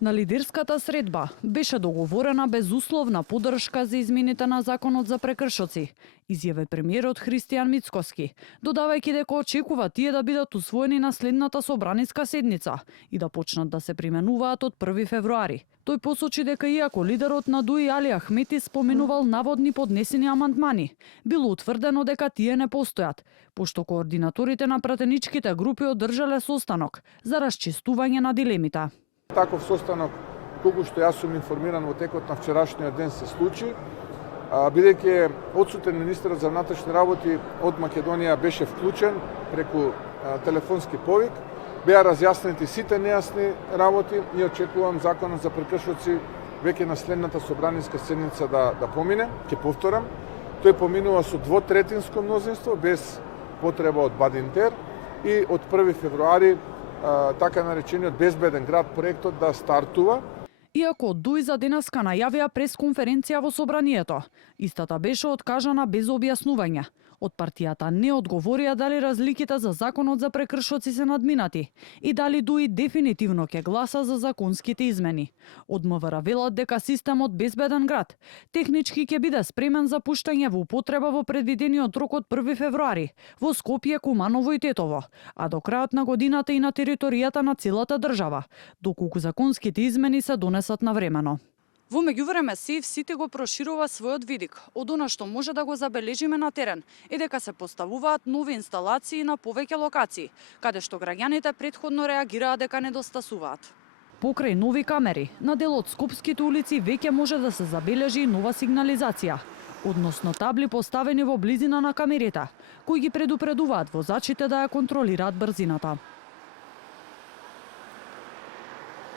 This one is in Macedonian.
На лидерската средба беше договорена безусловна поддршка за измените на законот за прекршоци, изјави премиерот Христијан Мицкоски, додавајќи дека очекува тие да бидат усвоени на следната собраниска седница и да почнат да се применуваат од 1 февруари. Тој посочи дека иако лидерот на ДУИ Али Ахмети споменувал наводни поднесени амандмани, било утврдено дека тие не постојат, пошто координаторите на пратеничките групи одржале состанок за расчистување на дилемите. Таков состанок, колку што јас сум информиран во текот на вчерашниот ден се случи, бидејќи одсутен министерот за внатрешни работи од Македонија беше вклучен преку телефонски повик, беа разјаснети сите нејасни работи и очекувам законот за прекршоци веќе на следната собраниска седница да помине. Ќе повторам, тој поминува со двотретинско мнозинство без потреба од Бадинтер и од 1 февруари така наречениот безбеден град проектот да стартува. Иако ДУИ за денеска најавија пресконференција во собранието, истата беше откажана без објаснување. Од партијата не одговорија дали разликите за законот за прекршоци се надминати и дали ДУИ дефинитивно ќе гласа за законските измени. Од МВР велат дека системот безбеден град технички ќе биде спремен за пуштање во употреба во предвидениот рок од 1 февруари во Скопје, Куманово и Тетово, а до крајот на годината и на територијата на целата држава, доколку законските измени се донесат навремено. Во меѓувреме СЕИФ Сити го проширува својот видик од она што може да го забележиме на терен и дека се поставуваат нови инсталации на повеќе локации, каде што граѓаните претходно реагираа дека недостасуваат. Покрај нови камери, на дел од скопските улици веќе може да се забележи нова сигнализација, односно табли поставени во близина на камерите, кои ги предупредуваат возачите да ја контролираат брзината.